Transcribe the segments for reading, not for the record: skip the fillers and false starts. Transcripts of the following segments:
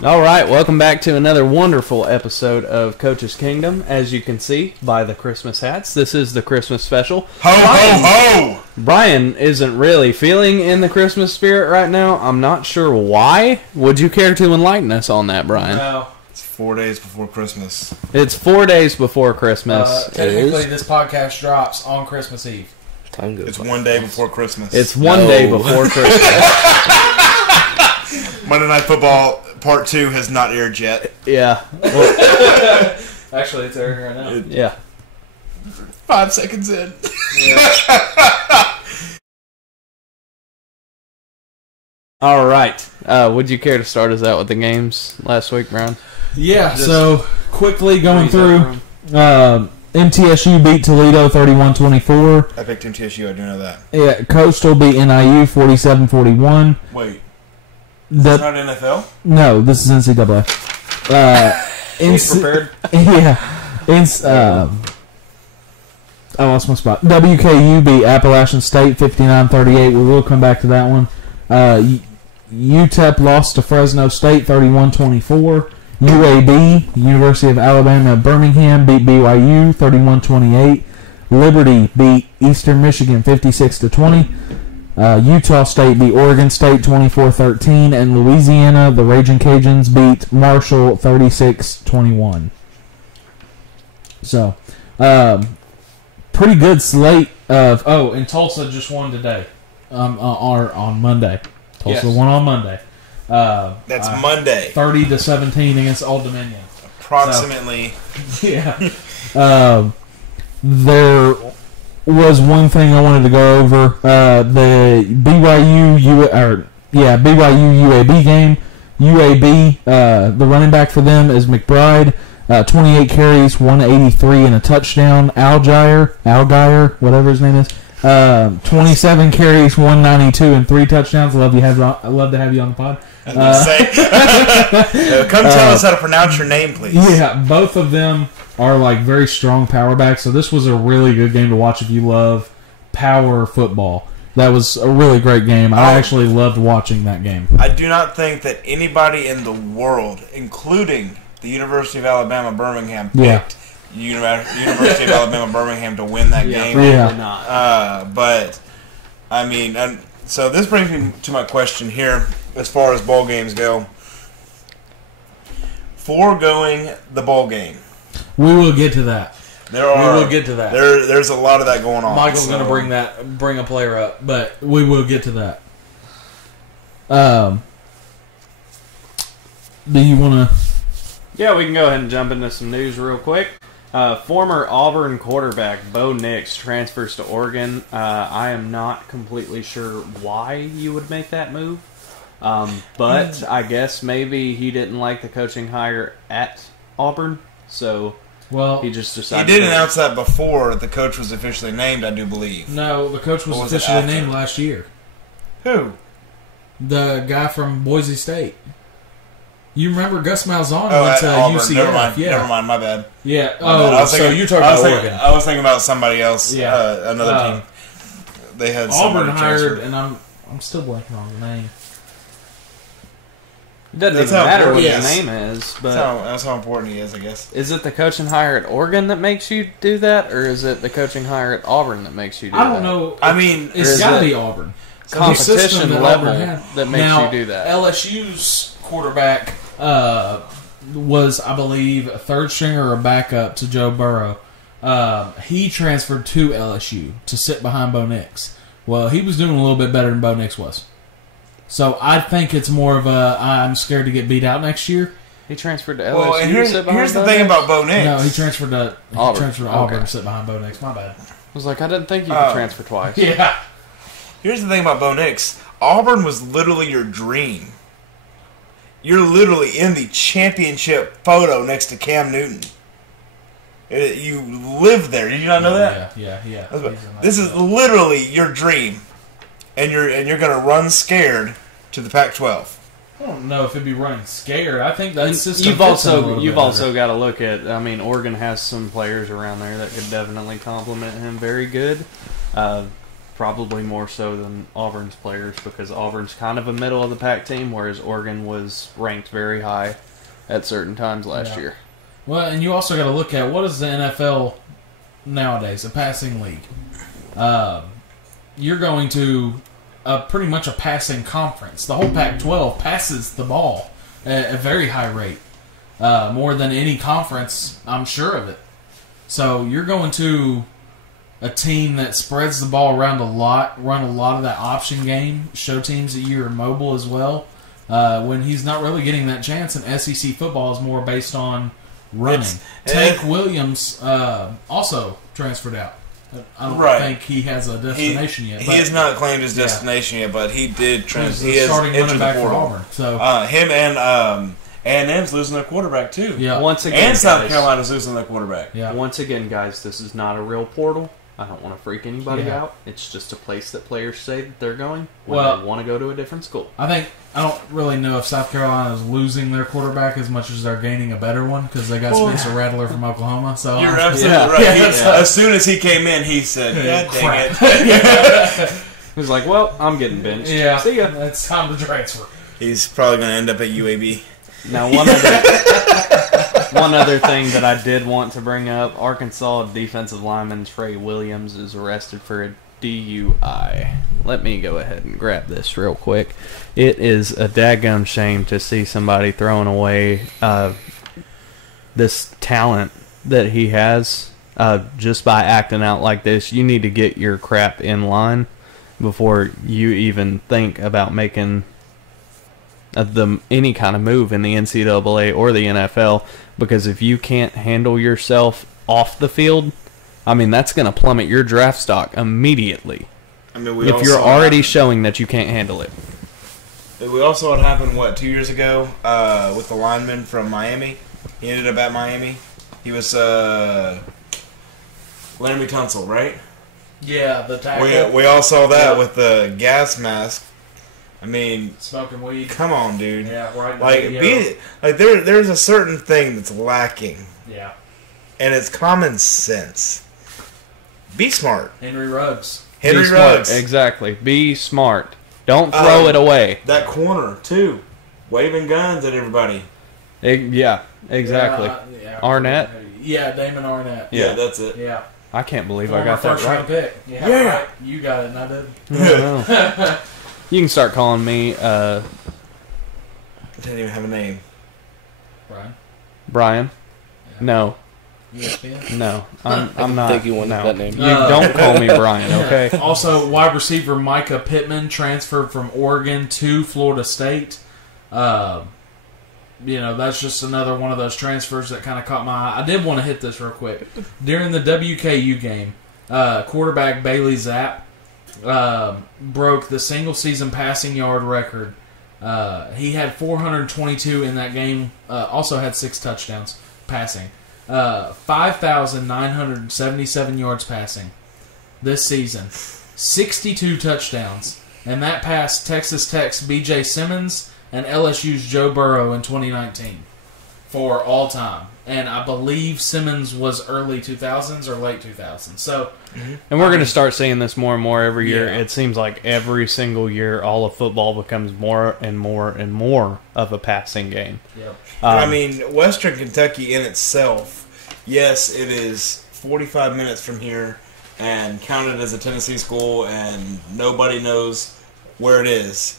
All right, welcome back to another wonderful episode of Coach's Kingdom. As you can see by the Christmas hats, this is the Christmas special. Ho, ho, ho! Brian isn't really feeling in the Christmas spirit right now. I'm not sure why. Would you care to enlighten us on that, Brian? No. It's 4 days before Christmas. It's 4 days before Christmas. Technically, this podcast drops on Christmas Eve. It's 1 day before Christmas. It's one day before Christmas. Monday Night Football Part 2 has not aired yet. Yeah. Well, actually, it's airing right now. Yeah. 5 seconds in. Yeah. All right. Would you care to start us out with the games last week, Brian? Yeah, so quickly going through, MTSU beat Toledo 31-24. I picked MTSU, I do know that. Yeah, Coastal beat NIU 47-41. Wait. Is that not NFL? No, this is NCAA. He's prepared? Yeah. I lost my spot. WKU beat Appalachian State 59-38. We will come back to that one. UTEP lost to Fresno State 31-24. UAB, University of Alabama Birmingham, beat BYU 31-28. Liberty beat Eastern Michigan 56-20. Utah State beat Oregon State 24-13. And Louisiana, the Raging Cajuns, beat Marshall 36-21. So, pretty good slate of... Oh, and Tulsa just won today. On Monday. Tulsa won on Monday. That's Monday. 30-17 against Old Dominion. Approximately. So, yeah. There was one thing I wanted to go over. The BYU UAB game. UAB, the running back for them is McBride. 28 carries, 183 and a touchdown. Algier, whatever his name is. 27 carries, 192 and 3 touchdowns. I love to have you on the pod. I was going to say, come tell us how to pronounce your name, please. Yeah, both of them are like very strong power backs. So this was a really good game to watch if you love power football. That was a really great game. I actually loved watching that game. I do not think that anybody in the world, including the University of Alabama Birmingham, picked University of Alabama Birmingham to win that game. Yeah, not. But I mean, so this brings me to my question here, as far as bowl games go. Foregoing the bowl game, we will get to that. We will get to that. There's a lot of that going on. Michael's going to bring a player up, but we will get to that. Do you want to? Yeah, we can go ahead and jump into some news real quick. Former Auburn quarterback Bo Nix transfers to Oregon. I am not completely sure why you would make that move, but I guess maybe he didn't like the coaching hire at Auburn, so he just decided. He did announce that before the coach was officially named, I do believe. No, the coach was officially named last year. Who? The guy from Boise State. You remember Gus Malzahn went to UCF? Never mind, my bad. Yeah. So you're talking about Oregon. I was thinking about somebody else. Yeah. Another team. They had Auburn hired, and I'm still blanking on the name. It doesn't even matter what his name is, but that's how important he is, I guess. Is it the coaching hire at Oregon that makes you do that, or is it the coaching hire at Auburn that makes you do that? I don't know. I mean, it's got to be Auburn. Competition level that makes you do that. LSU's quarterback was, I believe, a third stringer or a backup to Joe Burrow. He transferred to LSU to sit behind Bo Nix. Well, he was doing a little bit better than Bo Nix was. So I think it's more of a I'm scared to get beat out next year. He transferred to LSU. Well, and here's the thing about Bo Nix. No, he transferred to Auburn to sit behind Bo Nix. My bad. I was like, I didn't think you could transfer twice. Yeah. Here's the thing about Bo Nix. Auburn was literally your dream. You're literally in the championship photo next to Cam Newton. You live there. Did you not know that? Yeah. This is literally your dream, and you're going to run scared to the Pac-12. I don't know if it'd be running scared. I think that system. You've also got to look at. I mean, Oregon has some players around there that could definitely complement him very good. probably more so than Auburn's players, because Auburn's kind of a middle of the pack team, whereas Oregon was ranked very high at certain times last year. Well, and you also got to look at what is the NFL nowadays, a passing league. You're going to pretty much a passing conference. The whole Pac-12 passes the ball at a very high rate, more than any conference, I'm sure of it. So you're going to a team that spreads the ball around a lot, run a lot of that option game, show teams that you're mobile as well, when he's not really getting that chance, and SEC football is more based on running. Tank Williams also transferred out. I don't think he has a destination yet. He has not claimed his destination yet, but he did. He is starting running back for portal. Auburn. So him and A&M's losing their quarterback too. Yeah. Once again, and South Carolina's losing their quarterback. Yeah. Once again, guys, this is not a real portal. I don't want to freak anybody out. It's just a place that players say that they're going when they want to go to a different school. I don't really know if South Carolina is losing their quarterback as much as they're gaining a better one, because they got Spencer Rattler from Oklahoma. So you're absolutely right. As soon as he came in, he said, "God dang it." He's like, "Well, I'm getting benched. Yeah, see ya. It's time to transfer." He's probably going to end up at UAB. Now, one other thing that I did want to bring up: Arkansas defensive lineman Trey Williams is arrested for a DUI. Let me go ahead and grab this real quick. It is a daggum shame to see somebody throwing away this talent that he has just by acting out like this. You need to get your crap in line before you even think about making any kind of move in the NCAA or the NFL, because if you can't handle yourself off the field, I mean, that's going to plummet your draft stock immediately. I mean, if you're already showing that you can't handle it. We also had happened, 2 years ago with the lineman from Miami. He ended up at Miami. He was Laramie Tunsil, right? Yeah, the tackle. We all saw that with the gas mask. I mean, smoking weed. Come on, dude. Yeah, right. There's a certain thing that's lacking. Yeah. And it's common sense. Be smart. Henry Ruggs. Exactly. Be smart. Don't throw it away. That corner, too. Waving guns at everybody. Yeah, exactly. Arnett? Yeah, Damon Arnett. Yeah, that's it. Yeah. I can't believe I got that right. First-round pick. Yeah. Right. You got it, and I didn't. No. You can start calling me... I didn't even have a name. Brian? Yeah. No. ESPN? No. I'm not. I think you wanted that name. You don't call me Brian, okay? Also, wide receiver Micah Pittman transferred from Oregon to Florida State. That's just another one of those transfers that kind of caught my eye. I did want to hit this real quick. During the WKU game, quarterback Bailey Zapp broke the single-season passing yard record. He had 422 in that game. Also had 6 touchdowns passing. 5,977 yards passing this season. 62 touchdowns. And that passed Texas Tech's B.J. Simmons and LSU's Joe Burrow in 2019 for all time. And I believe Simmons was early 2000s or late 2000s. So, and we're going to start seeing this more and more every year. Yeah. It seems like every single year, all of football becomes more and more and more of a passing game. Yep. I mean, Western Kentucky in itself, yes, it is 45 minutes from here and counted as a Tennessee school, and nobody knows where it is.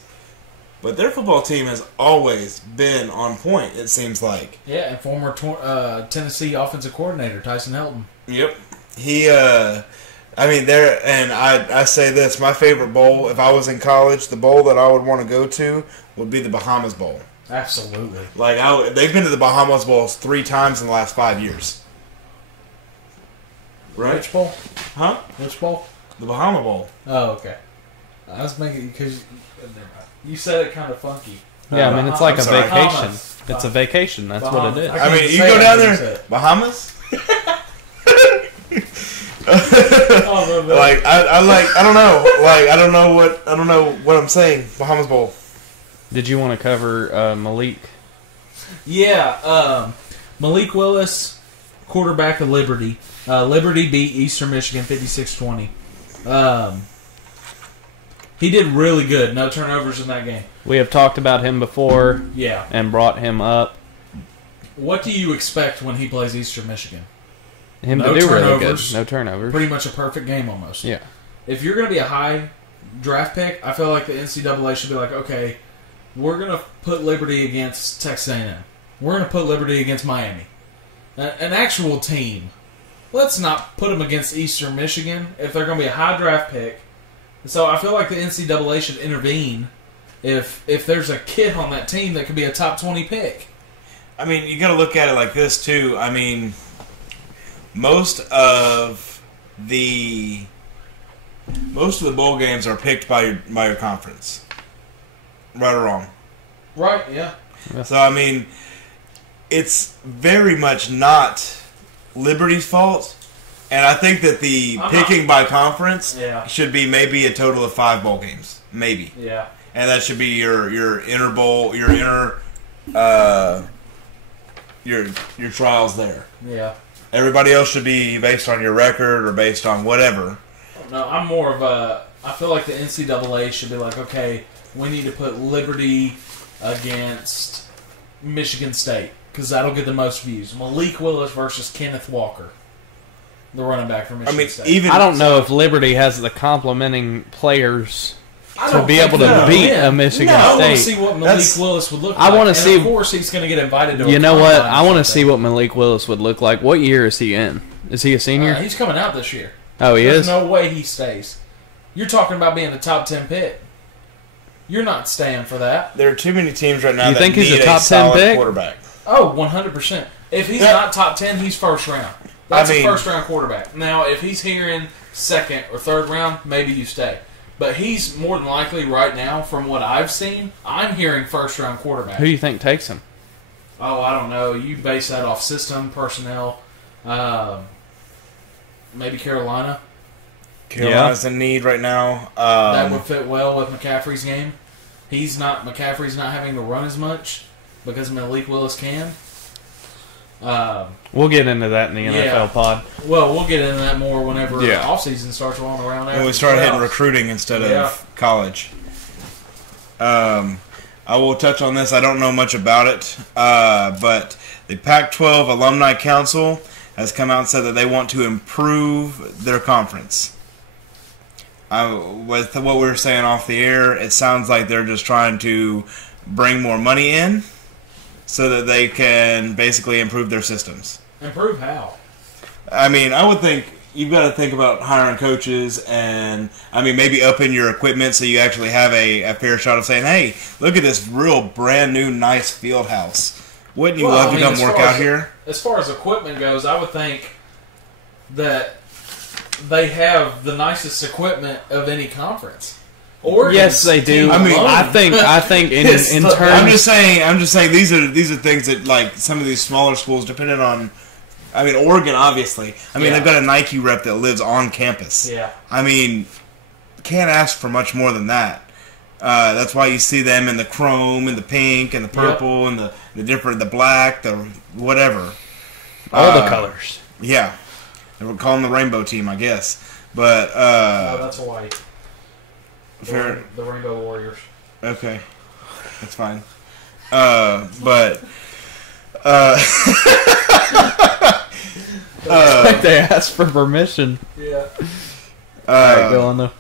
But their football team has always been on point, it seems like. Yeah, and former Tennessee offensive coordinator, Tyson Helton. Yep. I say this, my favorite bowl, if I was in college, the bowl that I would want to go to would be the Bahamas Bowl. Absolutely. They've been to the Bahamas Bowls 3 times in the last 5 years. Right? Which bowl? Huh? Which bowl? The Bahama Bowl. Oh, okay. I was making because you said it kind of funky. Yeah, I mean, it's like a vacation. Bahamas. It's a vacation. That's Bahamas. what it is. I mean, you go down there, Bahamas? I don't know what I'm saying. Bahamas Bowl. Did you want to cover Malik? Yeah, Malik Willis, quarterback of Liberty. Liberty beat Eastern Michigan 56-20. He did really good. No turnovers in that game. We have talked about him before. Yeah. And brought him up. What do you expect when he plays Eastern Michigan? Him to do really good. No turnovers. Pretty much a perfect game almost. Yeah. If you're going to be a high draft pick, I feel like the NCAA should be like, okay, we're going to put Liberty against Texas A&M. We're going to put Liberty against Miami. An actual team. Let's not put them against Eastern Michigan if they're going to be a high draft pick. So I feel like the NCAA should intervene if there's a kid on that team that could be a top 20 pick. I mean, you got to look at it like this too. I mean, most of the bowl games are picked by your conference, right or wrong. Right. Yeah. So I mean, it's very much not Liberty's fault, and I think that the picking by conference should be maybe a total of 5 bowl games, maybe. Yeah. And that should be your inner bowl, your trials there. Yeah. Everybody else should be based on your record or based on whatever. No, I'm more of a. I feel like the NCAA should be like, okay, we need to put Liberty against Michigan State because that'll get the most views. Malik Willis versus Kenneth Walker, the running back for Michigan State. I don't know if Liberty has the complementing players to be able to beat a Michigan State. I want to see what Malik Willis would look like. I want to see. Of course, he's going to get invited to. You know what? I want to see what Malik Willis would look like. What year is he in? Is he a senior? He's coming out this year. Oh, he There's is? no way he stays. You're talking about being a top 10 pick. You're not staying for that. There are too many teams right now you that think he's need a top 10 pick? Quarterback. Oh, 100%. If he's not top 10, he's first round. That's a first round quarterback. Now, if he's here in second or third round, maybe you stay. But he's more than likely right now, from what I've seen, I'm hearing first round quarterback. Who do you think takes him? Oh, I don't know. You base that off system, personnel. Maybe Carolina. Carolina's in need right now. That would fit well with McCaffrey's game. McCaffrey's not having to run as much because Malik Willis can. We'll get into that in the NFL pod. Well, we'll get into that more whenever the offseason starts rolling around. When we start hitting recruiting instead of college. I will touch on this. I don't know much about it, but the Pac-12 Alumni Council has come out and said that they want to improve their conference. With what we were saying off the air, it sounds like they're just trying to bring more money in so that they can basically improve their systems. Improve how? I mean, I would think you've got to think about hiring coaches and, I mean, maybe upping your equipment so you actually have a fair shot of saying, hey, look at this real brand new nice field house. Wouldn't you love to come work out here? As far as equipment goes, I would think that they have the nicest equipment of any conference. Yes, they do. I mean, I think in terms. I'm just saying these are things that, like, some of these smaller schools, depending on. I mean, Oregon, obviously. I mean, they've got a Nike rep that lives on campus. Yeah. I mean, can't ask for much more than that. That's why you see them in the chrome and the pink and the purple and the black, the whatever. All the colors. Yeah. They were calling the rainbow team, I guess. But no, that's white. Fair. The Rainbow Warriors. Okay. That's fine. But like they asked for permission. Yeah. Alright, go on though.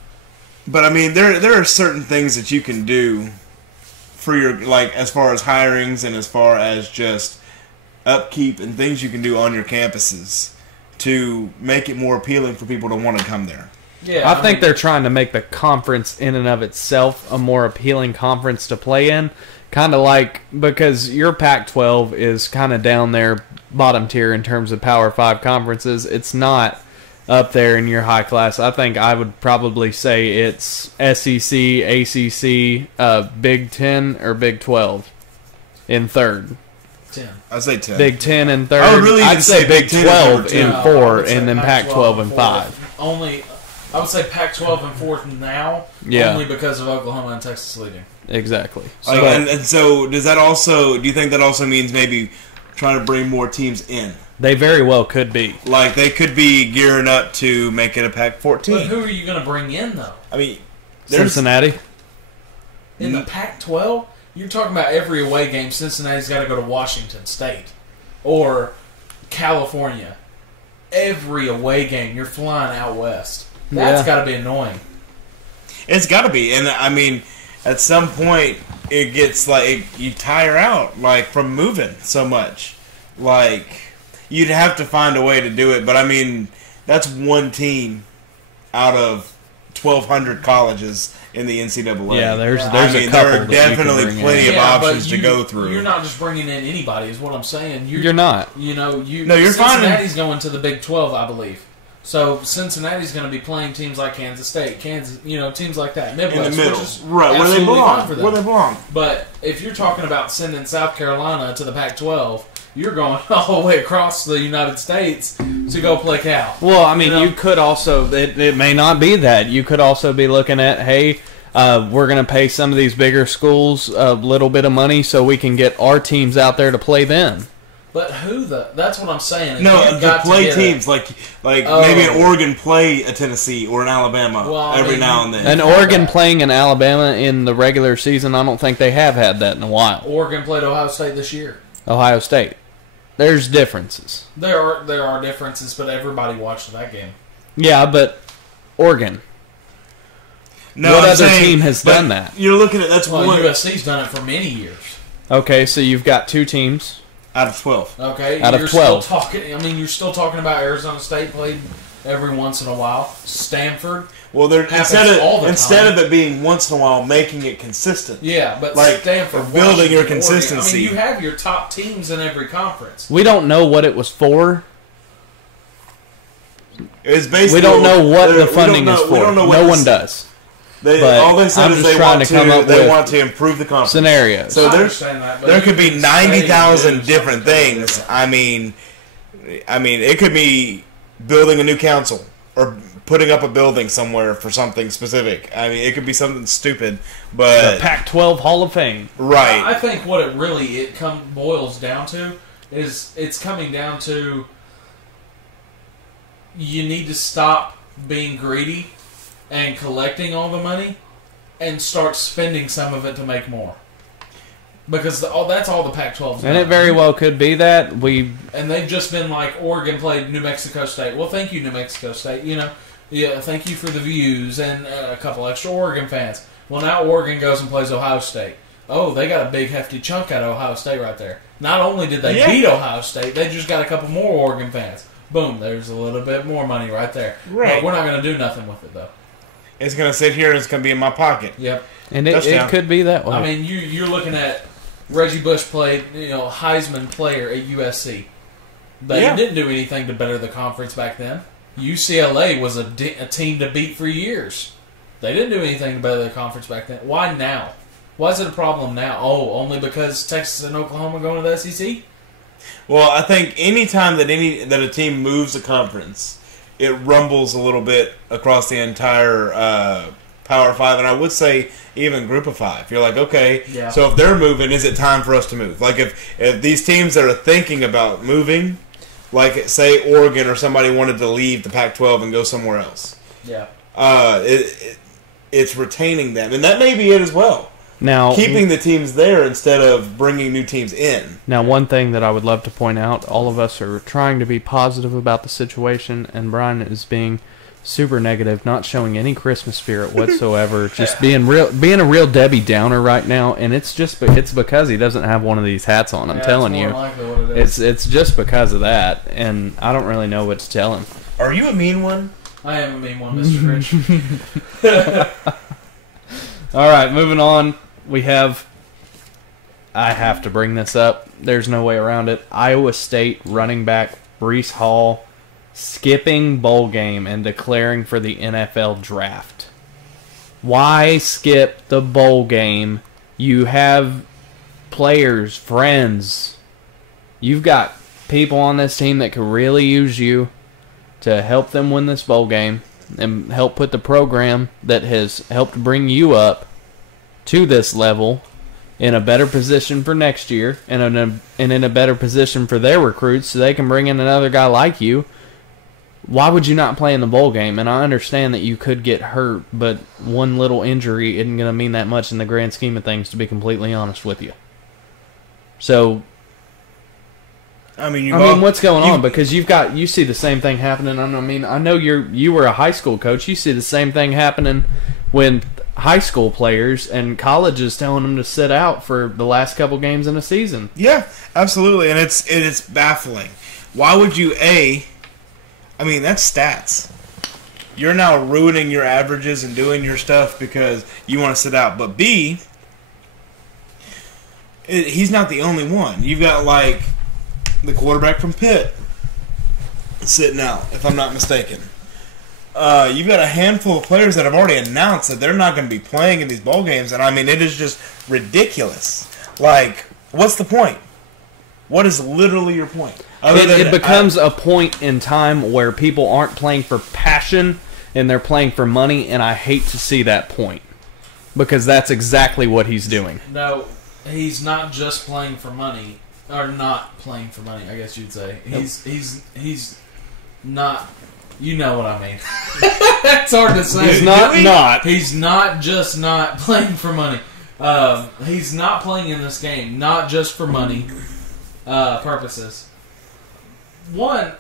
But I mean, there are certain things that you can do for your, like, as far as hirings and as far as just upkeep and things you can do on your campuses to make it more appealing for people to want to come there. Yeah, I think they're trying to make the conference in and of itself a more appealing conference to play in. Kind of like, because your Pac-12 is kind of down there, bottom tier in terms of Power 5 conferences. It's not up there in your high class. I think I would probably say it's SEC, ACC, Big 10, or Big 12 in third. 10. I'd say 10. Big 10 in third. I would really I'd say Big 12 in No, 4, and then Pac-12 in 5. Only, I would say Pac-12 in 4th now, only because of Oklahoma and Texas leading. Exactly. So, and so does that also, do you think that also means maybe trying to bring more teams in? They very well could be. Like, they could be gearing up to make it a Pac-14. But who are you going to bring in, though? I mean, Cincinnati. In the Pac-12, you're talking about every away game. Cincinnati's got to go to Washington State or California. Every away game, you're flying out west. That's got to be annoying. It's got to be, and I mean, at some point, it gets like you tire out, like from moving so much. Like you'd have to find a way to do it, but I mean, that's one team out of 1,200 colleges in the NCAA. Yeah, there's I a mean, couple. there are definitely plenty of options to go through. You're not just bringing in anybody, is what I'm saying. You're not. You know, you're fine. Cincinnati's going to the Big 12, I believe. So Cincinnati's going to be playing teams like Kansas State, teams like that, Midwest, in the middle, which is right where they belong. Where they belong. But if you're talking about sending South Carolina to the Pac-12, you're going all the way across the United States to go play Cal. Well, I mean, you could also. It may not be that. You could also be looking at, hey, we're going to pay some of these bigger schools a little bit of money so we can get our teams out there to play them. But that's what I'm saying. No, to play teams like maybe an Oregon play a Tennessee or an Alabama every now and then. And Oregon playing in Alabama in the regular season, I don't think they have had that in a while. Oregon played Ohio State this year. Ohio State. There's differences. There are differences, but everybody watched that game. Yeah, but Oregon. No, what other team has done that? You're looking at USC's done it for many years. Okay, so you've got two teams. Out of 12. Okay, out of 12. You're still talking about Arizona State played every once in a while. Stanford. Well, instead of it being once in a while, making it consistent. Yeah, but like Stanford building your consistency. Oregon. You have your top teams in every conference. We don't know what it was for. It's basically we don't know what the funding is for. No one does. All they said is they want to improve the conference. Scenarios. So there could be 90,000 different things. I mean, it could be building a new council or putting up a building somewhere for something specific. I mean, it could be something stupid, but the Pac-12 Hall of Fame. Right. I think what it boils down to is it's coming down to you need to stop being greedy and collecting all the money and start spending some of it to make more. Because that's all the Pac-12's And it very well could be that. And they've just been like, Oregon played New Mexico State. Well, thank you, New Mexico State. Thank you for the views and a couple extra Oregon fans. Well, now Oregon goes and plays Ohio State. Oh, they got a big, hefty chunk out of Ohio State right there. Not only did they beat Ohio State, they just got a couple more Oregon fans. Boom, there's a little bit more money right there. Right. But we're not going to do nothing with it, though. It's going to sit here and it's going to be in my pocket. Yep. And it could be that way. I mean, you're looking at Reggie Bush played, Heisman player at USC. They didn't do anything to better the conference back then. UCLA was a team to beat for years. They didn't do anything to better the conference back then. Why now? Why is it a problem now? Oh, only because Texas and Oklahoma going to the SEC? Well, I think any time that a team moves a conference, it rumbles a little bit across the entire Power 5, and I would say even Group of 5. You're like, okay, so if they're moving, is it time for us to move? Like if these teams that are thinking about moving, like say Oregon or somebody wanted to leave the Pac-12 and go somewhere else, it's retaining them, and that may be it as well. Now, keeping the teams there instead of bringing new teams in. Now, one thing that I would love to point out, all of us are trying to be positive about the situation, and Brian is being super negative, not showing any Christmas spirit whatsoever, just being a real Debbie Downer right now, and it's because he doesn't have one of these hats on. I'm telling you, it's just because of that, and I don't really know what to tell him. Are you a mean one? I am a mean one, Mr. Rich. All right, moving on. I have to bring this up. There's no way around it. Iowa State running back Breece Hall skipping bowl game and declaring for the NFL draft. Why skip the bowl game? You have players, friends. You've got people on this team that could really use you to help them win this bowl game and help put the program that has helped bring you up to this level in a better position for next year and in a better position for their recruits so they can bring in another guy like you. why would you not play in the bowl game? And I understand that you could get hurt, but one little injury isn't going to mean that much in the grand scheme of things, to be completely honest with you. So, I mean, what's going on? Because you see the same thing happening. I mean, I know you were a high school coach. You see the same thing happening when high school players and colleges telling them to sit out for the last couple games in a season. Yeah, absolutely, and it's baffling. Why would you I mean, that's stats. You're now ruining your averages and doing your stuff because you want to sit out. But B, he's not the only one. You've got, like, the quarterback from Pitt sitting out, if I'm not mistaken. You've got a handful of players that have already announced that they're not going to be playing in these bowl games. And, I mean, it is just ridiculous. Like, what's the point? What is literally your point? It becomes a point in time where people aren't playing for passion and they're playing for money, and I hate to see that point because that's exactly what he's doing. No, he's not just playing for money, or not playing for money, I guess you'd say. He's not. You know what I mean. It's hard to say. He's not just not playing for money. He's not playing in this game, not just for money purposes. One,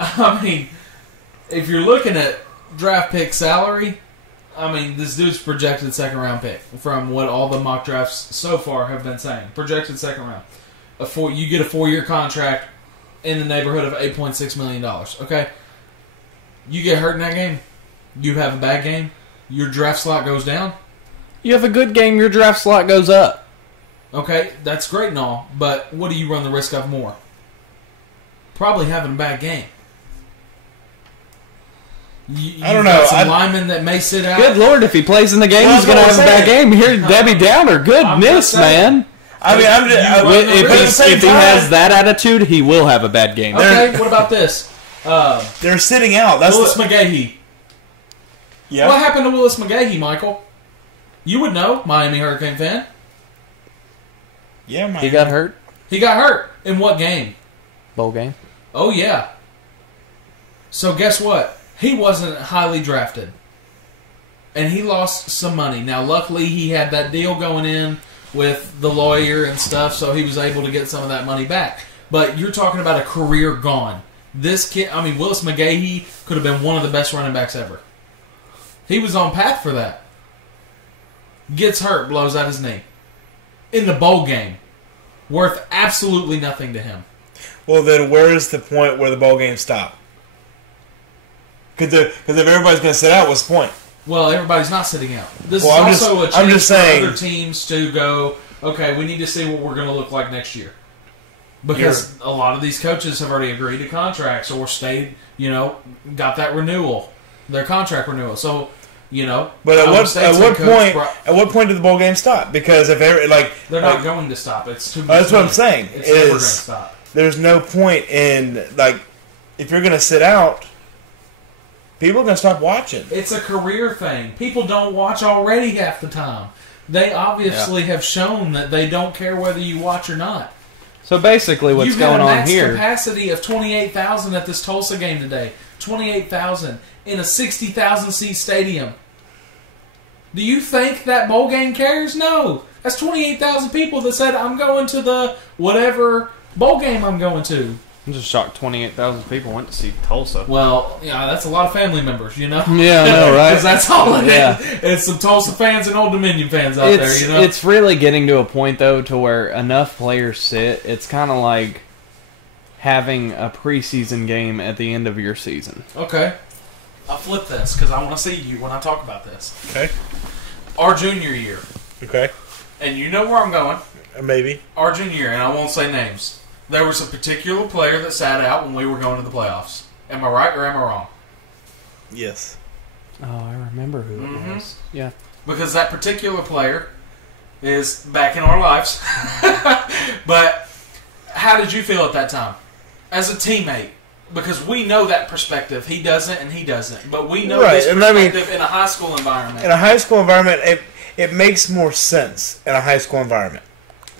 I mean, if you're looking at draft pick salary, I mean, this dude's projected second round pick from what all the mock drafts so far have been saying. Projected second round. You get a 4-year contract in the neighborhood of $8.6 million. Okay? You get hurt in that game. You have a bad game. Your draft slot goes down. You have a good game, your draft slot goes up. Okay, that's great and all, but what do you run the risk of more? Probably having a bad game. I don't know. Some linemen that may sit out. Good Lord, if he plays in the game, he's going to have a bad game. Here, Debbie Downer. Goodness, man. I mean, if he has that attitude, he will have a bad game. Okay, what about this? They're sitting out. That's Willis McGahee. Yeah. What happened to Willis McGahee, Michael? You would know, Miami Hurricane fan. Yeah, He got hurt? He got hurt. In what game? Bowl game. Oh, yeah. So guess what? He wasn't highly drafted. And he lost some money. Now, luckily, he had that deal going in with the lawyer and stuff, so he was able to get some of that money back. But you're talking about a career gone. This kid, I mean, Willis McGahee could have been one of the best running backs ever. He was on path for that. Gets hurt, blows out his knee. In the bowl game. Worth absolutely nothing to him. Well, then where is the point where the bowl game stopped? Because if everybody's going to sit out, what's the point? Well, everybody's not sitting out. This is also a chance for other teams to go, okay, we need to see what we're going to look like next year. Because a lot of these coaches have already agreed to contracts or stayed, got that renewal, their contract renewal. So, But at what point did the bowl game stop? Because if they're not going to stop. It's too much. That's what I'm saying. It's never going to stop. There's no point in if you're going to sit out, people are going to stop watching. It's a career thing. People don't watch already half the time. They obviously have shown that they don't care whether you watch or not. So basically what's going on here... You've got a max capacity of 28,000 at this Tulsa game today. 28,000 in a 60,000-seat stadium. Do you think that bowl game cares? No. That's 28,000 people that said, I'm going to the whatever bowl game I'm going to. I'm just shocked 28,000 people went to see Tulsa. Well, that's a lot of family members, Yeah, I know, right? Because that's all it is. It's some Tulsa fans and Old Dominion fans out there, It's really getting to a point, though, to where enough players sit. It's kind of like having a preseason game at the end of your season. Okay. I'll flip this because I want to see you when I talk about this. Okay. Our junior year. Okay. And you know where I'm going. Maybe. Our junior year, and I won't say names. There was a particular player that sat out when we were going to the playoffs. Am I right or am I wrong? Yes. Oh, I remember who it was. Yeah. Because that particular player is back in our lives. But how did you feel at that time? As a teammate. Because we know that perspective. He doesn't and he doesn't. But we know this perspective in a high school environment. In a high school environment, it makes more sense in a high school environment.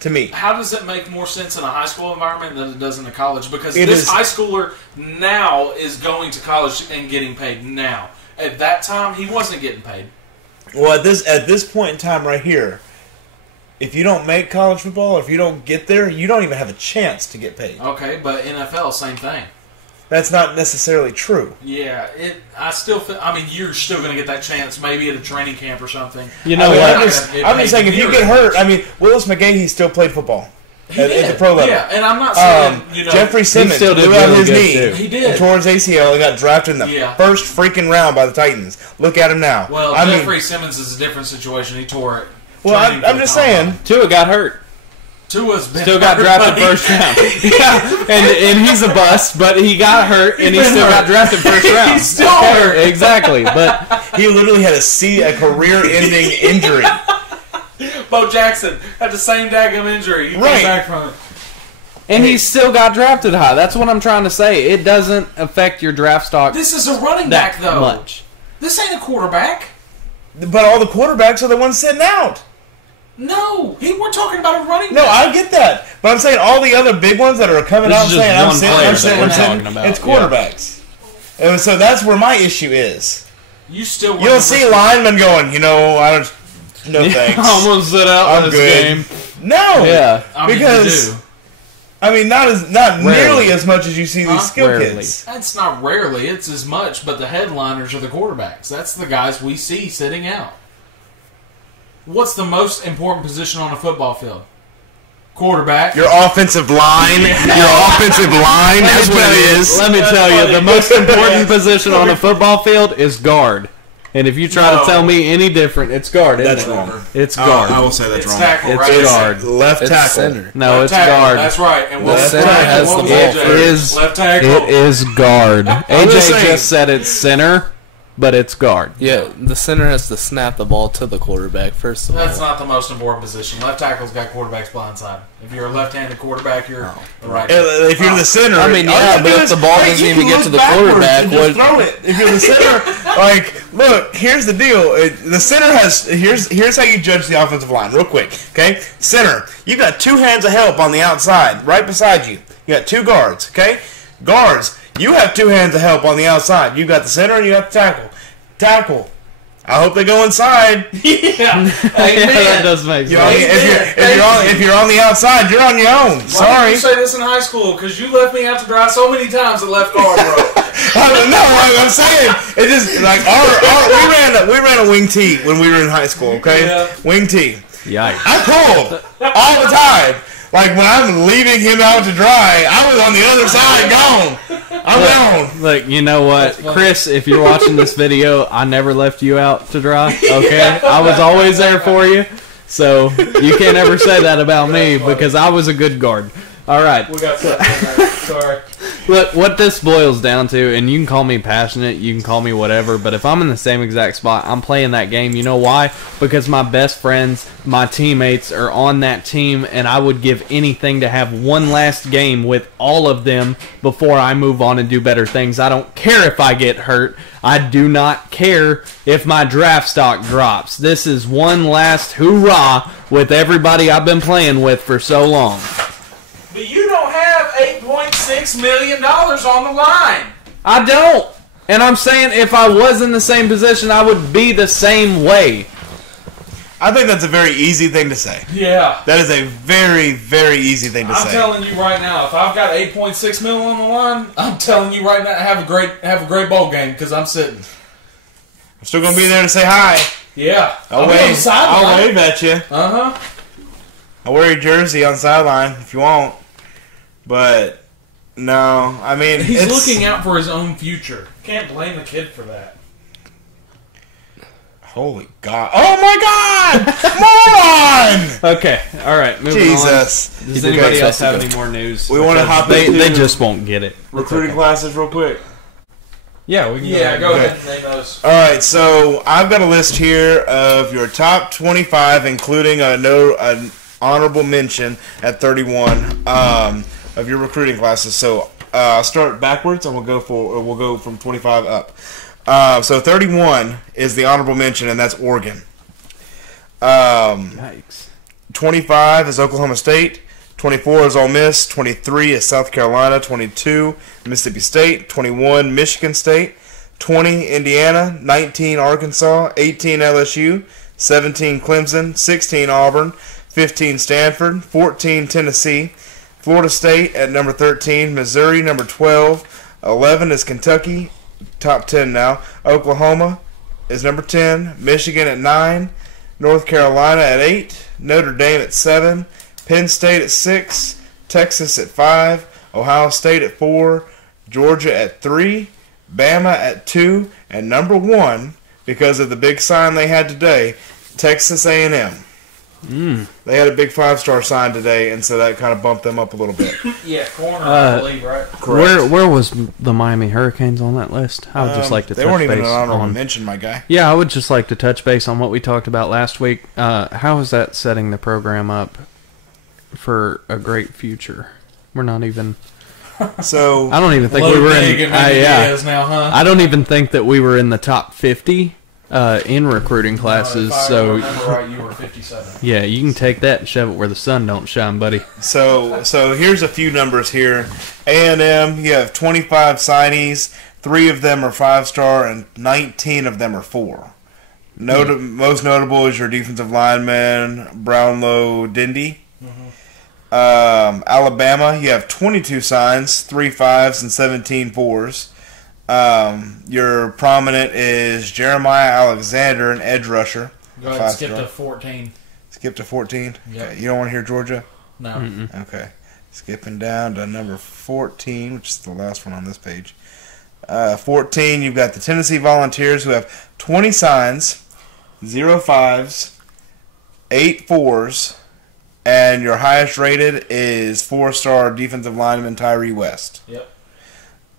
to me. How does it make more sense in a high school environment than it does in a college? Because It this is- high schooler now is going to college and getting paid now. At that time, he wasn't getting paid. Well, at this point in time right here, if you don't make college football, or if you don't get there, you don't even have a chance to get paid. Okay, but NFL, same thing. That's not necessarily true. Yeah, I still feel. I mean, you're still going to get that chance, maybe at a training camp or something. You know I mean, what? I'm just saying, if you get hurt, I mean, Willis McGahee still played football at the pro level. Yeah, and I'm not saying Jeffrey Simmons still did blew out really his good, knee too. He did. and tore his ACL and got drafted in the first freaking round by the Titans. Look at him now. Well, I mean, Jeffrey Simmons is a different situation. He tore it. well, training I'm for just the combine. saying. Tua got hurt. Tua's been Still got hurt, drafted buddy. first round. Yeah, and he's a bust, but he got hurt, and he still got drafted first round. He's still hurt. Exactly, but He literally had a career-ending injury. Bo Jackson had the same daggum injury. He came Right. back from it. and he still got drafted high. That's what I'm trying to say. It doesn't affect your draft stock This is a running that back, though. much. This ain't a quarterback. But all the quarterbacks are the ones sitting out. No, we're talking about a running No, back. I get that. But I'm saying all the other big ones that are coming This out is and just saying, I'm one sitting, player I'm that sitting, we're I'm sitting. talking about. It's quarterbacks. And so that's where my issue is. You still You don't see linemen going, I don't, no thanks. I'm gonna sit out I'm this good. game. No. Yeah. I mean, because- you do. I mean, not Rarely. nearly as much as you see Huh? these skill Rarely. kids. That's not rarely. It's as much, but the headliners are the quarterbacks. That's the guys we see sitting out. What's the most important position on a football field? Quarterback. Your offensive line, that's what it is. Let me tell you, the most important position on a football field is guard. And if you try No. to tell me any different, it's guard. Isn't That's it? wrong. It's guard. I will say that's it's wrong. tackle, It's right? guard. Left It's tackle. center. No, Left it's tackle, guard. That's right. And The left center tackle, has what the was ball AJ? first. It is- left tackle. It is guard. just AJ saying. just said it's center, but it's guard. Yeah, the center has to snap the ball to the quarterback first of all. That's not the most important position. Left tackle's got quarterback's blindside. If you're a left-handed quarterback, you're the right. If you're the center, I mean, all you yeah, have to but do if is- the ball hey, doesn't you even can get look to the backwards quarterback, and just what- throw it. If you're the center, look, here's the deal. The center has here's how you judge the offensive line, real quick. Okay, center, you got two hands of help on the outside, right beside you. You got two guards. Okay, guards, you have two hands of help on the outside. You got the center and you got the tackle. Tackle. I hope they go inside. Yeah, That does make You know, sense. if you're on the outside, you're on your own. Why Sorry. did you say this in high school? Because you left me out to dry so many times at left guard, bro. I don't know. I'm saying it just like we ran a wing tee when we were in high school. Okay, Yeah. wing tee. Yikes. I pulled all the time. Like when I'm leaving him out to dry, I was on the other side, gone. I'm gone. Look, you know what, Chris, if you're watching this video, I never left you out to dry, okay? I was always there for you, so you can't ever say that about me because I was a good guard. All right. We got something there. Sorry. Look, what this boils down to, and you can call me passionate, you can call me whatever, but if I'm in the same exact spot, I'm playing that game. You know why? Because my best friends, my teammates are on that team, and I would give anything to have one last game with all of them before I move on and do better things. I don't care if I get hurt. I do not care if my draft stock drops. This is one last hoorah with everybody I've been playing with for so long. But you don't have $8.6 million on the line. I don't. And I'm saying if I was in the same position, I would be the same way. I think that's a very easy thing to say. Yeah. That is a very, very easy thing to I'm say. telling you right now, if I've got $8.6 million on the line, I'm telling you right now, have a great bowl game because I'm sitting. I'm still gonna be there to say hi. Yeah. I'll be on the wave. sideline. I'll wave at you. Uh-huh. I'll wear your jersey on the sideline if you want. But no, I mean He's it's, looking out for his own future. Can't blame the kid for that. Holy God! Oh my God! Moron! Okay, all right, moving on. Jesus. Does anybody else have any more news? We wanna Because hop they into- just won't get it. Recruiting classes, real quick. Yeah, we can Yeah, go Okay. ahead and name those. All right, so I've got a list here of your top 25, including an honorable mention at 31 of your recruiting classes. So I'll start backwards, and we'll go from 25 up. So 31 is the honorable mention, and that's Oregon. Yikes. 25 is Oklahoma State. 24 is Ole Miss. 23 is South Carolina. 22 Mississippi State. 21 Michigan State. 20 Indiana. 19 Arkansas. 18 LSU. 17 Clemson. 16 Auburn. 15 Stanford. 14 Tennessee. Florida State at number 13. Missouri number 12. 11 is Kentucky. Top 10 now. Oklahoma is number 10. Michigan at 9. North Carolina at 8. Notre Dame at 7. Penn State at 6. Texas at 5. Ohio State at 4. Georgia at 3. Bama at 2. And number 1, because of the big sign they had today, Texas A&M. They had a big 5-star sign today, and so that kind of bumped them up a little bit. Yeah, corner, I believe, right? Correct. Where was the Miami Hurricanes on that list? I would just like to touch They weren't even base an honorable on. mention, my guy. Yeah, I would just like to touch base on what we talked about last week. How is that setting the program up for a great future? We're not even. So I don't even think Low we were big in. and Yeah, is now, huh? I don't even think that we were in the top 50 in recruiting classes. If I So remember right, you were 57. yeah, you can take that and shove it where the sun don't shine, buddy. So here's a few numbers here. A&M, you have 25 signees. 3 of them are 5-star, and 19 of them are 4. Most notable is your defensive lineman, Brownlow Dindy. Alabama, you have 22 signs, 3 5s and 17 4s. Your prominent is Jeremiah Alexander, an edge rusher. Go ahead and skip to 14. Skip to 14? Yep. Okay. You don't want to hear Georgia? No. Okay. Skipping down to number 14, which is the last one on this page. 14, you've got the Tennessee Volunteers, who have 20 signs, 0 5s, 8 4s, and your highest rated is 4-star defensive lineman Tyree West. Yep.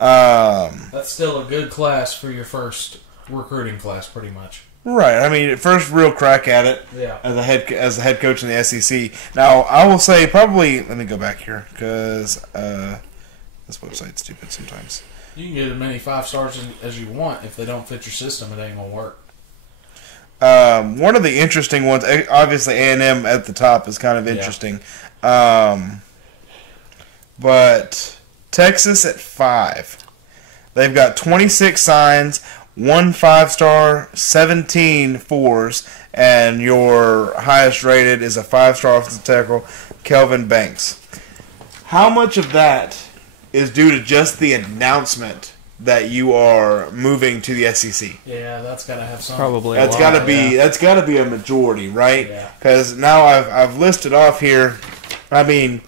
Um, That's still a good class for your first recruiting class, pretty much. Right. I mean, first real crack at it Yeah. as a head coach in the SEC. Now, I will say probably. Let me go back here because this website's stupid sometimes. You can get as many 5 stars as you want. If they don't fit your system, it ain't gonna work. One of the interesting ones, obviously A&M at the top is kind of interesting, but Texas at 5. They've got 26 signs, 1 5-star, 17 4s, and your highest rated is a 5-star offensive tackle, Kelvin Banks. How much of that is due to just the announcement that you are moving to the SEC? Yeah, that's gotta have some. Probably. That's got to be a majority, right? Yeah. Because now I've listed off here. I mean,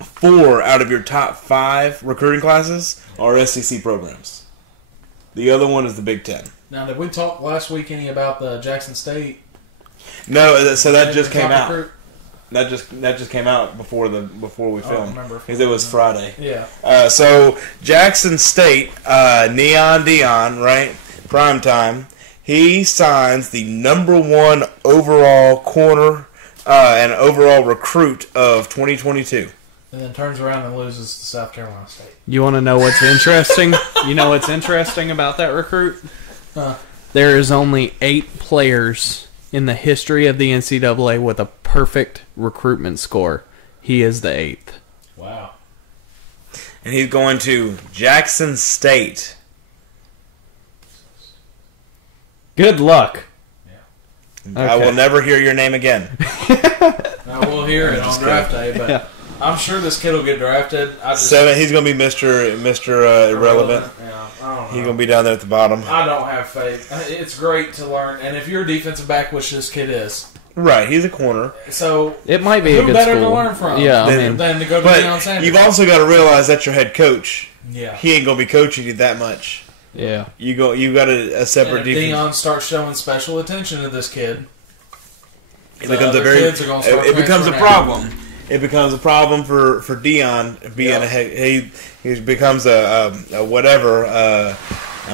4 out of your top 5 recruiting classes are SEC programs. The other one is the Big Ten. Now, did we talk last week any about the Jackson State? No, so that just came top out. recruit? That just came out before we filmed remember. because it was Friday. Yeah. So Jackson State, Neon Dion, right? Primetime. He signs the number 1 overall corner and overall recruit of 2022. And then turns around and loses to South Carolina State. You want to know what's interesting? You know what's interesting about that recruit? Huh. There is only 8 players in the history of the NCAA with a perfect recruitment score. He is the 8th. Wow. And he's going to Jackson State. Good luck. I will never hear your name again. Now we'll hear it on draft day, but Yeah. I'm sure this kid will get drafted. He's going to be Mr. Irrelevant. Yeah, I don't know. He's going to be down there at the bottom. I don't have faith. It's great to learn, and if you're a defensive back, which this kid is, Right, he's a corner. so It might be a who good better school. to learn from? Yeah, I Then- mean, than to go to But Deion Sanders. you've also got to realize that's your head coach. Yeah. He ain't going to be coaching you that much. yeah. You got a separate And if defense. Deion starts showing special attention to this kid, It the becomes a other kids are gonna start it becomes a transferring out. problem. It becomes a problem for Dion being Yeah. a head. He becomes a whatever a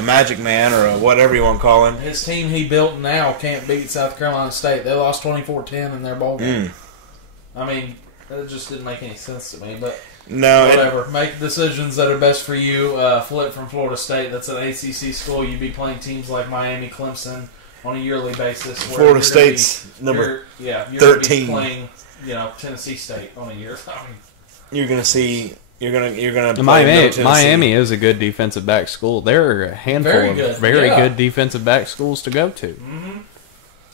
magic man or a whatever you want to call him. his team he built now can't beat South Carolina State. They lost 24-10 in their bowl game. I mean, that just didn't make any sense to me, but No, whatever. Make decisions that are best for you. Flip from Florida State. That's an ACC school. You'd be playing teams like Miami, Clemson, on a yearly basis. Where Florida you're State's gonna be, number you're 13. Gonna be playing, Tennessee State on a year. I mean, You're gonna see. You're gonna. Play Miami is a good defensive back school. There are a handful of very good defensive back schools to go to. Mm-hmm.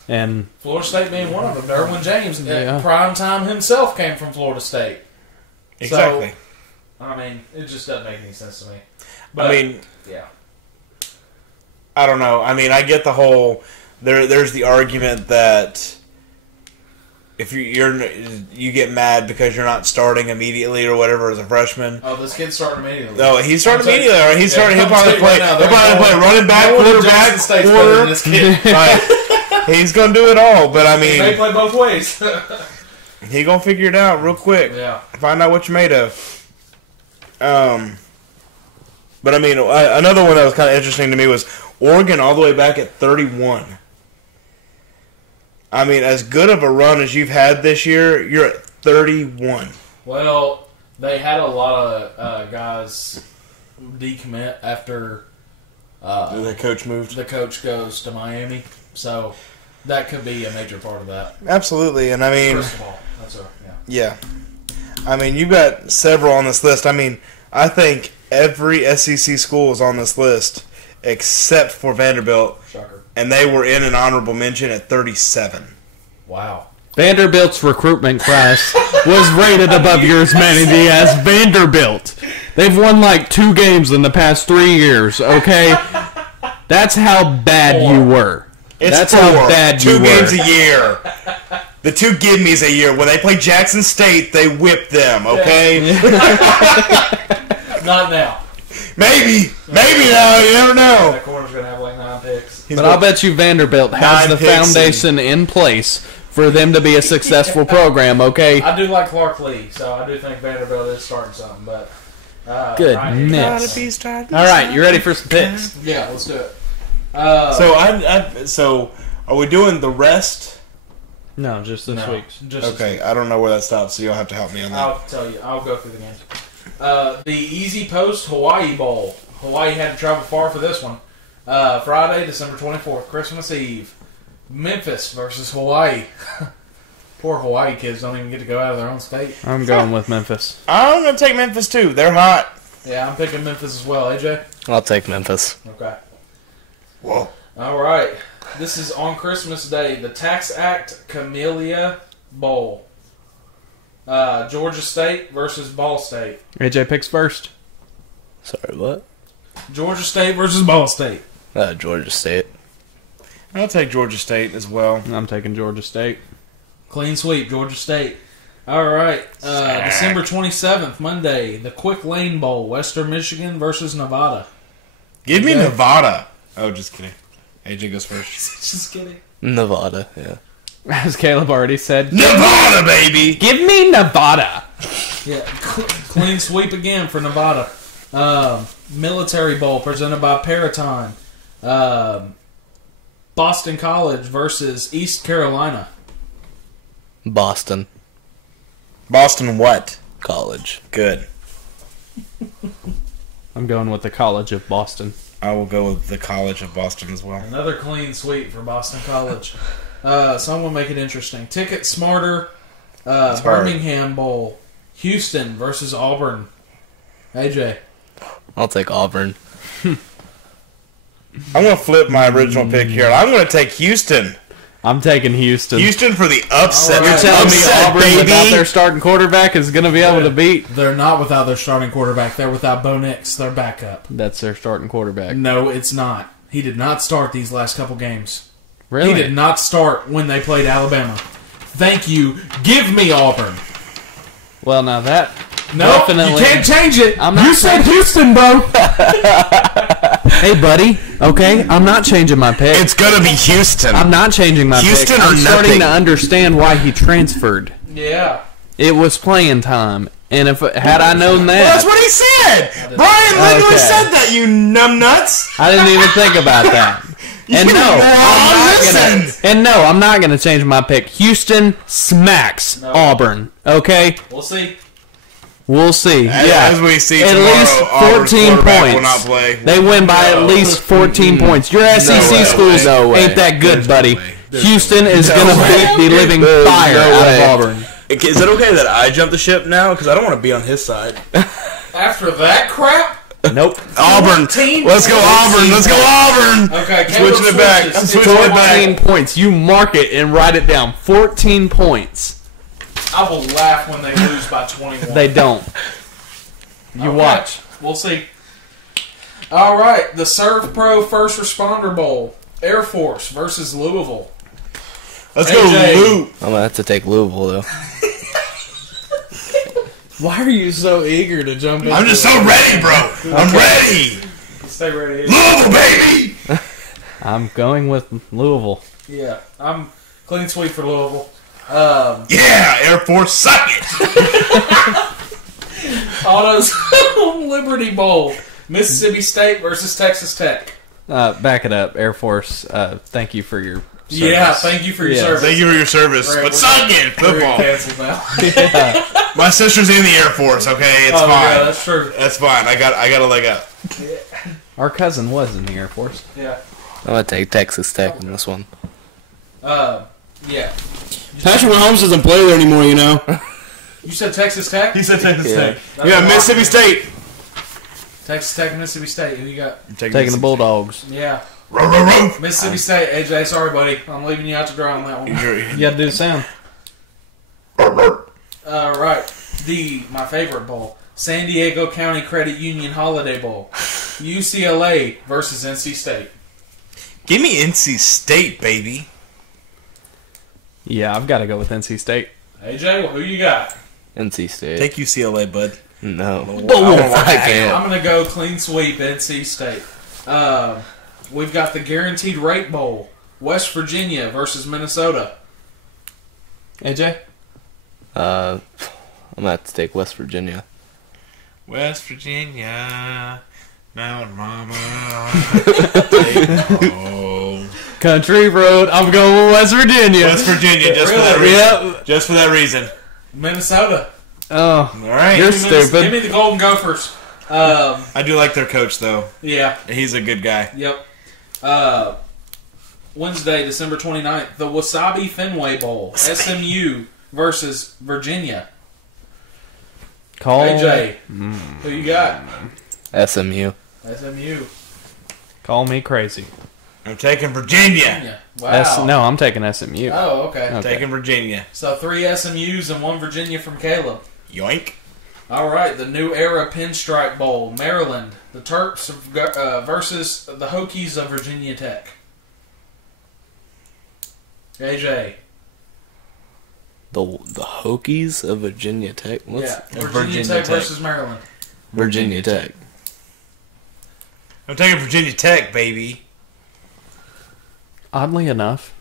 And Florida State being one of them. Derwin James, at prime time himself, came from Florida State. Exactly. So, I mean, it just doesn't make any sense to me. But, I mean, yeah. I don't know. I mean, I get the whole. There's the argument that if you get mad because you're not starting immediately or whatever as a freshman. Oh, this kid's starting immediately. No, he's starting immediately. Right? He'll probably play. Right He'll probably play running back, quarterback, quarter. This kid. Right. He's gonna do it all. But I mean, he may play both ways. he gonna figure it out real quick. Yeah. Find out what you're made of. But I mean, another one that was kind of interesting to me was Oregon all the way back at 31. I mean, as good of a run as you've had this year, you're at 31. Well, they had a lot of guys decommit after The coach moved. the coach goes to Miami, so that could be a major part of that. Absolutely, and I mean, First of all, yeah. I mean, you've got several on this list. I mean, I think every SEC school is on this list except for Vanderbilt, shocker. and they were in an honorable mention at 37. Wow. Vanderbilt's recruitment class was rated above yours, Manny Diaz. Vanderbilt. They've won like 2 games in the past 3 years, okay? That's how bad you were. That's how bad you were. 2 games a year. The 2 gimmies a year. When they play Jackson State, they whip them, okay? Not now. Maybe now. You never know. That corner's going to have like 9 picks. But I'll bet you Vanderbilt has 9 the picks foundation in place for them to be a successful program, okay? I do like Clark Lee, so I do think Vanderbilt is starting something. But Goodness. All right, you ready for some picks? Yeah, let's do it. So are we doing the rest? No, just this week's. Okay, I don't know where that stops, so you'll have to help me on that. I'll tell you. I'll go through the games. The Easy Post Hawaii Bowl. Hawaii had to travel far for this one. Friday, December 24th, Christmas Eve. Memphis versus Hawaii. Poor Hawaii kids don't even get to go out of their own state. I'm going with Memphis. I'm going to take Memphis, too. They're hot. Yeah, I'm picking Memphis as well. AJ? I'll take Memphis. Okay. Whoa. All right. This is on Christmas Day. The Tax Act Camellia Bowl. Georgia State versus Ball State. AJ picks first. Sorry, what? Georgia State versus Ball State. Georgia State. I'll take Georgia State as well. I'm taking Georgia State. Clean sweep, Georgia State. All right. December 27th, Monday, the Quick Lane Bowl, Western Michigan versus Nevada. Give me Nevada. Oh, just kidding. AJ goes first. Just kidding. Nevada, yeah. As Caleb already said, Nevada, baby! give me Nevada. Yeah, clean sweep again for Nevada. Military Bowl presented by Paraton. Boston College versus East Carolina. Boston Boston what? College. Good. I'm going with the College of Boston. I will go with the College of Boston as well. Another clean sweep for Boston College. So I'm going to make it interesting. Ticket Smarter, Birmingham Bowl, Houston versus Auburn. AJ. I'll take Auburn. I'm going to flip my original pick here. I'm going to take Houston. I'm taking Houston. Houston for the upset. All right. You're telling me Upset, Auburn baby. without their starting quarterback is going to be able to beat? They're not without their starting quarterback. They're without Bo Nix, their backup. That's their starting quarterback. No, it's not. He did not start these last couple games. Really? He did not start when they played Alabama. Thank you. Give me Auburn. Well, now that No, definitely. you can't change it. I'm not You said changing- Houston, bro. Hey, buddy. Okay, I'm not changing my pick. It's going to be Houston. I'm not changing my Houston pick. or I'm starting nothing. to understand why he transferred. Yeah. It was playing time, and if had I known Well, that's that, what he said. Brian literally Okay. said that, you numbnuts. I didn't even think about that. And You no, moron, listen. I'm not gonna change my pick. Houston smacks No. Auburn. Okay, We'll see. We'll see. As we see at tomorrow, least Auburn's 14 quarterback points. will not play. They win by at least 14 points. Your SEC schools ain't that good, buddy. Houston is going to beat the living fire out of Auburn. Is it okay that I jump the ship now? Because I don't want to be on his side. After that crap? Nope. Auburn. Let's go Auburn. Let's go Auburn. Okay, Switching it back. I'm switching it 14 back. points. You mark it and write it down. 14 points. I will laugh when they lose by 21. They don't. You watch. We'll see. All right, the Serve Pro First Responder Bowl. Air Force versus Louisville. Let's AJ. go Lou. I'm gonna have to take Louisville though. Why are you so eager to jump in? I'm just so ready, bro. I'm ready. Stay ready. Louisville, baby. I'm going with Louisville. Yeah, I'm clean sweep for Louisville. Yeah, Air Force, suck it. Autos Liberty Bowl. Mississippi State versus Texas Tech. Back it up, Air Force. Thank you for your service. Yeah, thank you for your service. Thank you for your service. Right, But suck it, We're football. canceled now. My sister's in the Air Force, okay? It's Oh, fine. yeah, that's true. That's fine. I got a leg up. Our cousin was in the Air Force. Yeah. I'm gonna take Texas Tech in this one. Yeah. Patrick Mahomes doesn't play there anymore, you know. You said Texas Tech? He said Texas Tech. That's Yeah, a lot. Mississippi State. Texas Tech, Mississippi State. Who you got? Taking the Bulldogs. Yeah. Row, row, row. Mississippi State. AJ, sorry, buddy. I'm leaving you out to dry on that one. You gotta do the sound. Right. My favorite bowl. San Diego County Credit Union Holiday Bowl. UCLA versus NC State. Give me NC State, baby. Yeah, I've got to go with NC State. AJ, who you got? NC State. Take UCLA, bud. No. I can't. I'm going to go clean sweep NC State. We've got the Guaranteed Rate Bowl. West Virginia versus Minnesota. AJ? I'm gonna have to take West Virginia. West Virginia, Mountain Mama. Country Road. I'm going with West Virginia. West Virginia, just for that reason. Just for that reason. Minnesota. Oh, All right. you're Give me stupid. the Golden Gophers. I do like their coach, though. Yeah. He's a good guy. Yep. Wednesday, December 29th, the Wasabi Fenway Bowl. SMU versus Virginia. Call AJ, who you got? SMU. SMU. Call me crazy. I'm taking Virginia. Virginia. Wow. No, I'm taking SMU. Oh, okay. Okay. Taking Virginia. So 3 SMUs and 1 Virginia from Caleb. Yoink. All right, the New Era Pinstripe Bowl, Maryland. The Terps versus the Hokies of Virginia Tech. AJ. The Hokies of Virginia Tech. What's Virginia Virginia Tech Tech. versus Maryland. Virginia Tech? I'm taking Virginia Tech, baby. Oddly enough,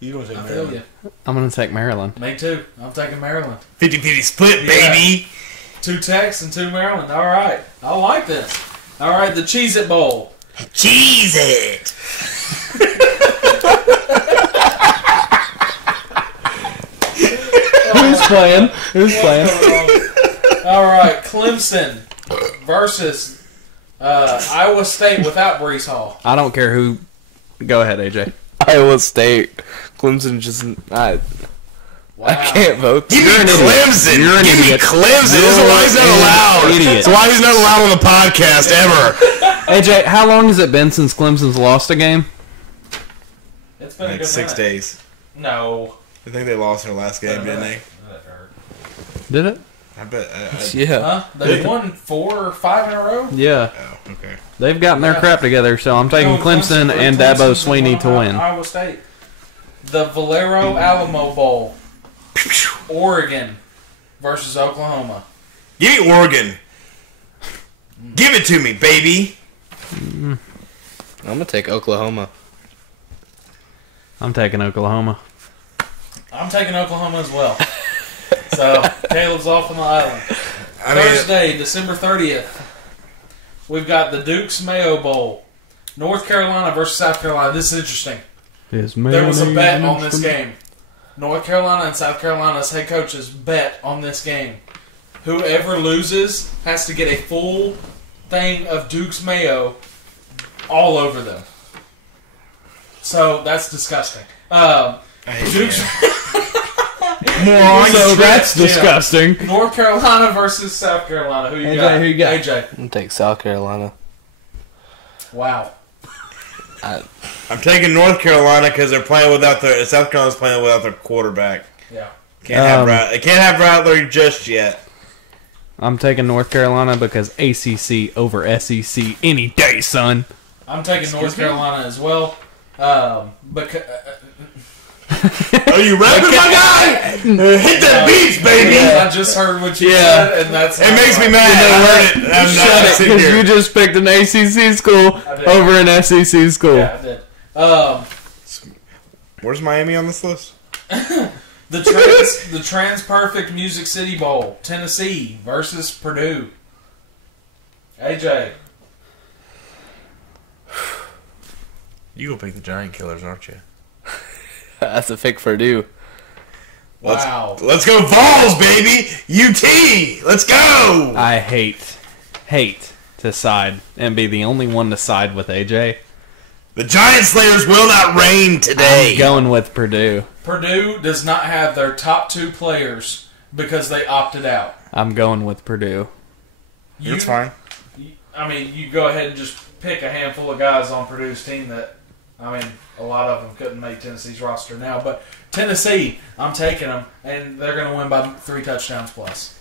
You gonna take I feel you. I'm going to take Maryland. Me too. I'm taking Maryland. 50-50 split, Yeah. baby. 2 Techs and 2 Maryland. All right. I like this. All right, the Cheez-It Bowl. Cheese it. Who's playing? Who's playing? All right, Clemson versus Iowa State without Brees Hall. I don't care who. Go ahead, AJ. Iowa State. Clemson just. I can't vote. Give me Clemson. You're an Give me idiot. Clemson. This is why he's not allowed. Idiot. That's why he's not allowed on the podcast ever. AJ, how long has it been since Clemson's lost a game? It's been a Like good 6 minute. days. No. I think they lost their last game, didn't they? Did it? I bet. Yeah. Huh? They won 4 or 5 in a row? Yeah. Oh, okay. They've gotten their Yeah. crap together, so I'm taking No, Clemson and Dabo Sweeney to win. Iowa State. The Valero Alamo Bowl. Oregon versus Oklahoma. Give me Oregon. Give it to me, baby. I'm gonna take Oklahoma. I'm taking Oklahoma. I'm taking Oklahoma as well. So, Caleb's off on the island. I mean, Thursday, December 30th, we've got the Duke's Mayo Bowl. North Carolina versus South Carolina. This is interesting. There was a bet on this game. North Carolina and South Carolina's head coaches bet on this game. whoever loses has to get a full thing of Duke's Mayo all over them. So that's disgusting. Duke's So that's disgusting. North Carolina versus South Carolina. Who you AJ, got? who you got? AJ. I'm gonna take South Carolina. Wow. I'm taking North Carolina because they're playing without their. South Carolina's playing without their quarterback. Yeah. They can't have Rattler just yet. I'm taking North Carolina because ACC over SEC any day, son. I'm taking North Carolina as well. Because Are you rapping, my guy? Hit that beats, baby! I just heard what you said, and that's It makes me mad. I heard it. I'm not sitting Because here. you just picked an ACC school did. over an SEC school. Yeah, I did. Where's Miami on this list? The TransPerfect Music City Bowl, Tennessee versus Purdue. AJ. You gonna pick the Giant Killers, aren't you? That's a pick for Purdue. Wow. Let's go Vols, baby! UT! Let's go! I hate to side and be the only one to side with AJ. The Giant Slayers will not reign today. I'm going with Purdue. Purdue does not have their top 2 players because they opted out. I'm going with Purdue. It's fine. I mean, you go ahead and just pick a handful of guys on Purdue's team that, I mean, a lot of them couldn't make Tennessee's roster now. But Tennessee, I'm taking them, and they're going to win by 3 touchdowns plus.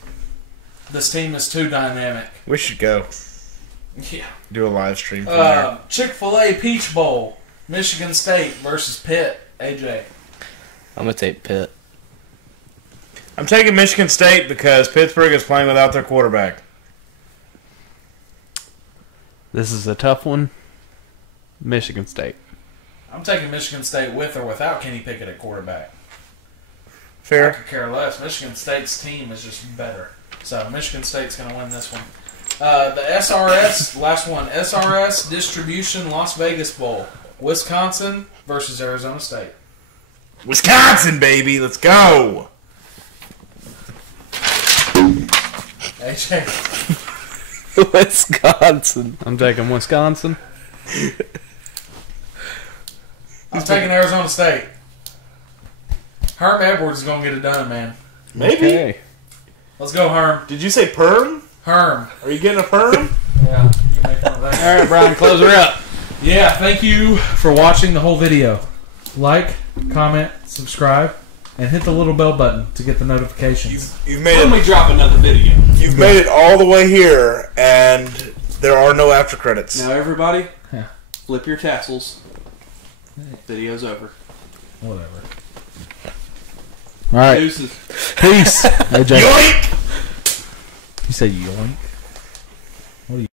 This team is too dynamic. We should go. Yeah. Do a live stream from there. Chick-fil-A Peach Bowl, Michigan State versus Pitt. AJ. I'm gonna take Pitt. I'm taking Michigan State because Pittsburgh is playing without their quarterback. This is a tough one. Michigan State. I'm taking Michigan State with or without Kenny Pickett at quarterback. I Fair. could care less. Michigan State's team is just better. So Michigan State's going to win this one. The SRS, last one, SRS Distribution Las Vegas Bowl. Wisconsin versus Arizona State. Wisconsin, baby. Let's go. AJ. Wisconsin. I'm taking Wisconsin. I'm taking Arizona State. Herm Edwards is going to get it done, man. Maybe. Okay. Let's go, Herm. Did you say perm? Herm. Are you getting a perm? Yeah. You can make fun of that. All right, Brian, close her up. Yeah, thank you for watching the whole video. Like, comment, subscribe, and hit the little bell button to get the notifications. You've made When it. we drop another video. You've made it all the way here, and there are no after credits. Now, everybody, Yeah. flip your tassels. Video's over. Whatever. All right. Deuces. Peace. AJ. Yoink! You said yoink.